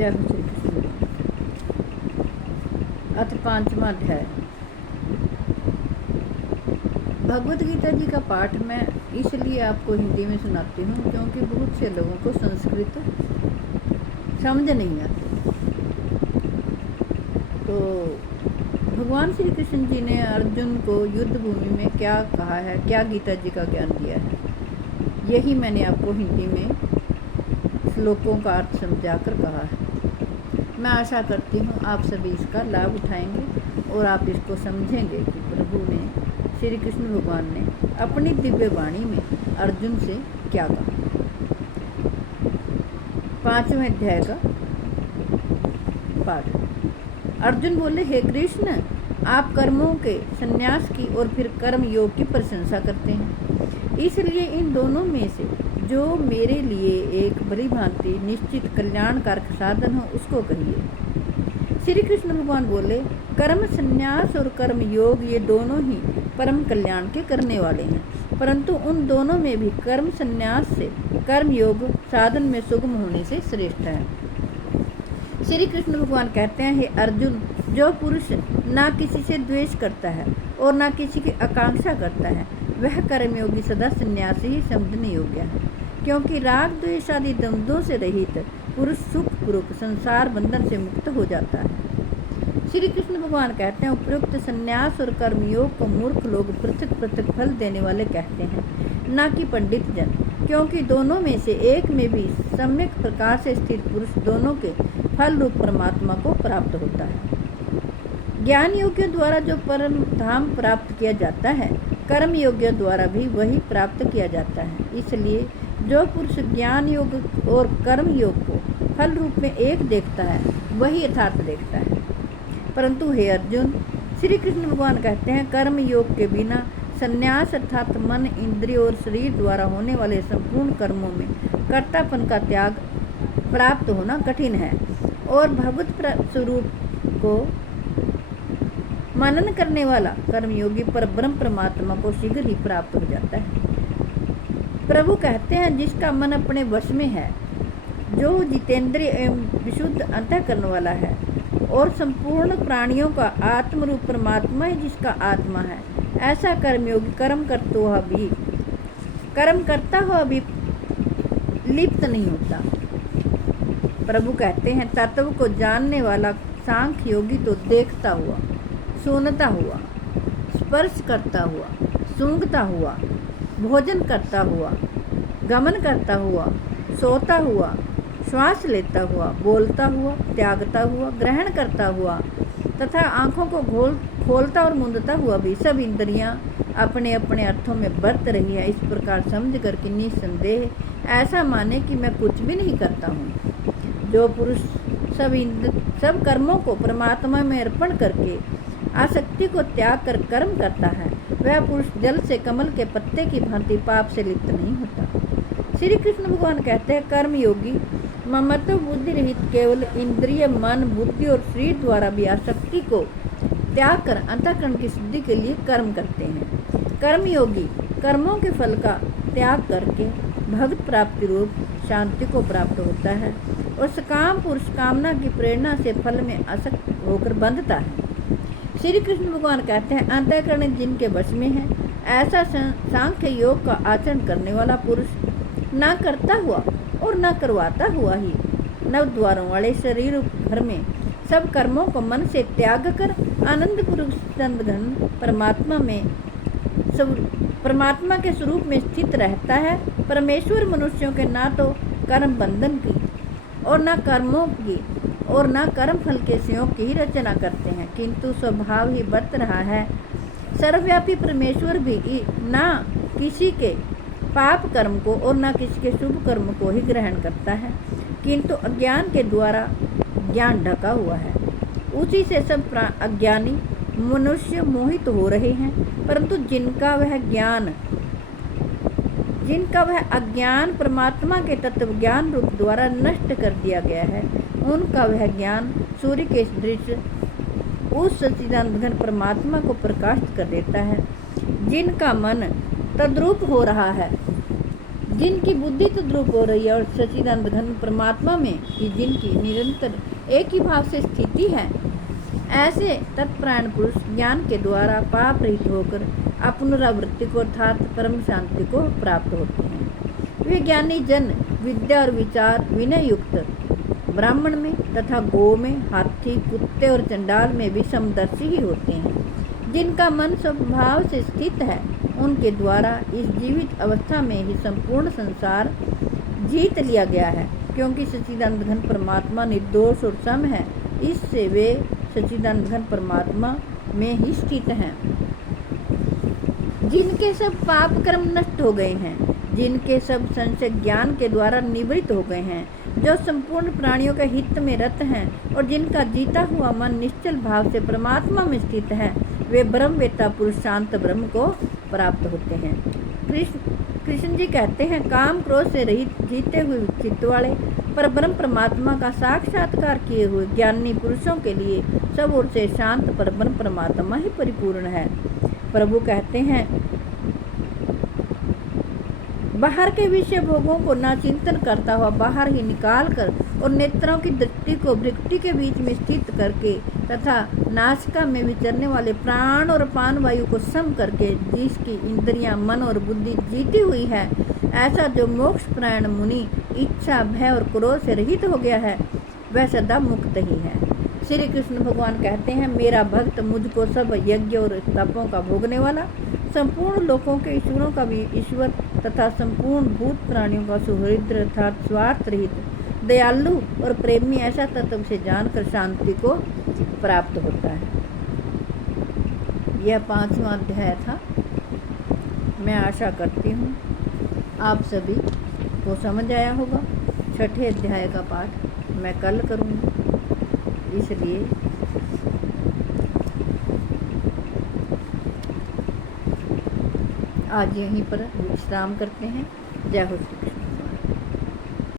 जय हो श्री कृष्ण। अथ 5वां अध्याय। भगवत गीता जी का पाठ मैं इसलिए आपको हिंदी में सुनाती हूँ क्योंकि बहुत से लोगों को संस्कृत समझ नहीं आती। तो भगवान श्री कृष्ण जी ने अर्जुन को युद्ध भूमि में क्या कहा है, क्या गीता जी का ज्ञान दिया है, यही मैंने आपको हिंदी में श्लोकों का अर्थ समझाकर कहा है। मैं आशा करती हूँ आप सभी इसका लाभ उठाएंगे और आप इसको समझेंगे कि प्रभु ने, श्री कृष्ण भगवान ने अपनी दिव्य वाणी में अर्जुन से क्या कहा। 5वें अध्याय का पाठ। अर्जुन बोले, हे कृष्ण, आप कर्मों के संन्यास की और फिर कर्म योग की प्रशंसा करते हैं, इसलिए इन दोनों में से जो मेरे लिए एक भली भांति निश्चित कल्याणकारक साधन हो उसको कहिए। श्री कृष्ण भगवान बोले, कर्म संन्यास और कर्म योग ये दोनों ही परम कल्याण के करने वाले हैं, परंतु उन दोनों में भी कर्म संन्यास से कर्म योग साधन में सुगम होने से श्रेष्ठ है। श्री कृष्ण भगवान कहते हैं, हे अर्जुन, जो पुरुष ना किसी से द्वेष करता है और ना किसी की आकांक्षा करता है, वह कर्मयोगी सदा संन्यासी ही समझने योग्य है, क्योंकि राग द्वेष आदि द्वंद्वों से रहित पुरुष सुखपूर्वक संसार बंधन से मुक्त हो जाता है। श्री कृष्ण भगवान कहते हैं, उपयुक्त संन्यास और कर्मयोग को मूर्ख लोग पृथक पृथक फल देने वाले कहते हैं, न कि पंडित जन, क्योंकि दोनों में से एक में भी सम्यक प्रकार से स्थित पुरुष दोनों के फल रूप परमात्मा को प्राप्त होता है। ज्ञान योग्यों द्वारा जो परम धाम प्राप्त किया जाता है, कर्म योग्यों द्वारा भी वही प्राप्त किया जाता है। इसलिए जो पुरुष ज्ञान योग और कर्म योग को फल रूप में एक देखता है, वही यथार्थ देखता है। परंतु हे अर्जुन, श्री कृष्ण भगवान कहते हैं, कर्म योग के बिना संन्यास अर्थात मन, इंद्रिय और शरीर द्वारा होने वाले संपूर्ण कर्मों में कर्तापन का त्याग प्राप्त होना कठिन है और भगवत स्वरूप को मनन करने वाला कर्मयोगी पर ब्रह्म परमात्मा को शीघ्र ही प्राप्त हो जाता है। प्रभु कहते हैं, जिसका मन अपने वश में है, जो जितेंद्रिय एवं विशुद्ध अंतःकरण वाला है और संपूर्ण प्राणियों का आत्म रूप परमात्मा ही जिसका आत्मा है, ऐसा कर्मयोगी कर्म करता हुआ भी लिप्त नहीं होता। प्रभु कहते हैं, तत्व को जानने वाला सांख्य योगी तो देखता हुआ, सुनता हुआ, स्पर्श करता हुआ, सूंघता हुआ, भोजन करता हुआ, गमन करता हुआ, सोता हुआ, श्वास लेता हुआ, बोलता हुआ, त्यागता हुआ, ग्रहण करता हुआ तथा आँखों को खोलता और मूंदता हुआ भी सब इंद्रियां अपने अपने अर्थों में बरत रही है, इस प्रकार समझ कर कि निस्संदेह ऐसा माने कि मैं कुछ भी नहीं करता हूँ। जो पुरुष सब कर्मों को परमात्मा में अर्पण करके आसक्ति को त्याग कर कर्म करता है, वह पुरुष जल से कमल के पत्ते की भांति पाप से लिप्त नहीं होता। श्री कृष्ण भगवान कहते हैं, कर्म योगी ममत्व बुद्धि रहित केवल इंद्रिय, मन, बुद्धि और शरीर द्वारा भी आसक्ति को त्याग कर अंतःकरण की सिद्धि के लिए कर्म करते हैं। कर्म योगी कर्मों के फल का त्याग करके भक्त प्राप्ति रूप शांति को प्राप्त होता है और सकाम पुरुष कामना की प्रेरणा से फल में आसक्त होकर बंधता है। श्री कृष्ण भगवान कहते हैं, अंतःकरण जिनके वश में है, ऐसा सांख्य योग का आचरण करने वाला पुरुष ना करता हुआ और न करवाता हुआ ही नव द्वारों वाले शरीर घर में सब कर्मों को मन से त्याग कर आनंद पूर्वक घन परमात्मा के स्वरूप में स्थित रहता है। परमेश्वर मनुष्यों के ना तो कर्म बंधन की और न कर्मों की और न कर्म फल के संयोग की ही रचना करते हैं, किंतु स्वभाव ही बरत रहा है। सर्वव्यापी परमेश्वर भी ना किसी के पाप कर्म को और न किसी के शुभ कर्म को ही ग्रहण करता है, किंतु अज्ञान के द्वारा ज्ञान ढका हुआ है, उसी से सब अज्ञानी मनुष्य मोहित हो रहे हैं। परंतु जिनका वह अज्ञान परमात्मा के तत्व ज्ञान रूप द्वारा नष्ट कर दिया गया है, उनका वह ज्ञान सूर्य के दृश्य उस सच्चिदानंद घन परमात्मा को प्रकाशित कर देता है। जिनका मन तद्रूप हो रहा है, जिनकी बुद्धि तद्रूप हो रही है और सच्चिदानंद घन परमात्मा में ही जिनकी निरंतर एक ही भाव से स्थिति है, ऐसे तत्परायण पुरुष ज्ञान के द्वारा पाप रहित होकर अपुनरावृत्ति को अर्थात परम शांति को प्राप्त होते हैं। वे ज्ञानी जन विद्या और विचार विनय युक्त ब्राह्मण में तथा गौ में, हाथी, कुत्ते और चंडाल में भी समदर्शी ही होते हैं। जिनका मन स्वभाव से स्थित है, उनके द्वारा इस जीवित अवस्था में ही संपूर्ण संसार जीत लिया गया है, क्योंकि सच्चिदानंद घन परमात्मा निर्दोष और सम है। इससे वे सच्चिदानंद घन परमात्मा में ही स्थित हैं। जिनके सब पाप कर्म नष्ट हो गए हैं, जिनके सब संशय ज्ञान के द्वारा निवृत्त हो गए हैं, जो संपूर्ण प्राणियों के हित में रत हैं और जिनका जीता हुआ मन निश्चल भाव से परमात्मा में स्थित है, वे ब्रह्मवेत्ता पुरुष शांत ब्रह्म को प्राप्त होते हैं। कृष्ण जी कहते हैं, काम क्रोध से रहित जीते हुए चित्त वाले पर ब्रह्म परमात्मा का साक्षात्कार किए हुए ज्ञानी पुरुषों के लिए सब ओर से शांत पर ब्रह्म परमात्मा ही परिपूर्ण है। प्रभु कहते हैं, बाहर के विषय भोगों को न चिंतन करता हुआ बाहर ही निकाल कर और नेत्रों की दृष्टि को भृकुटी के बीच में स्थित करके तथा नासिका में विचरने वाले प्राण और पान वायु को सम करके जिसकी इंद्रियां, मन और बुद्धि जीती हुई है, ऐसा जो मोक्ष प्राण मुनि इच्छा, भय और क्रोध से रहित हो गया है, वह सदा मुक्त ही है। श्री कृष्ण भगवान कहते हैं, मेरा भक्त मुझको सब यज्ञ और तपों का भोगने वाला, संपूर्ण लोकों के ईश्वरों का भी ईश्वर तथा संपूर्ण भूत प्राणियों का सुहृद अर्थात स्वार्थ रहित, दयालु और प्रेमी ऐसा तत्व से जानकर शांति को प्राप्त होता है। यह 5वां अध्याय था। मैं आशा करती हूँ आप सभी को समझ आया होगा। 6ठे अध्याय का पाठ मैं कल करूँगी, इसलिए आज यहीं पर विश्राम करते हैं। जय हो श्री कृष्ण।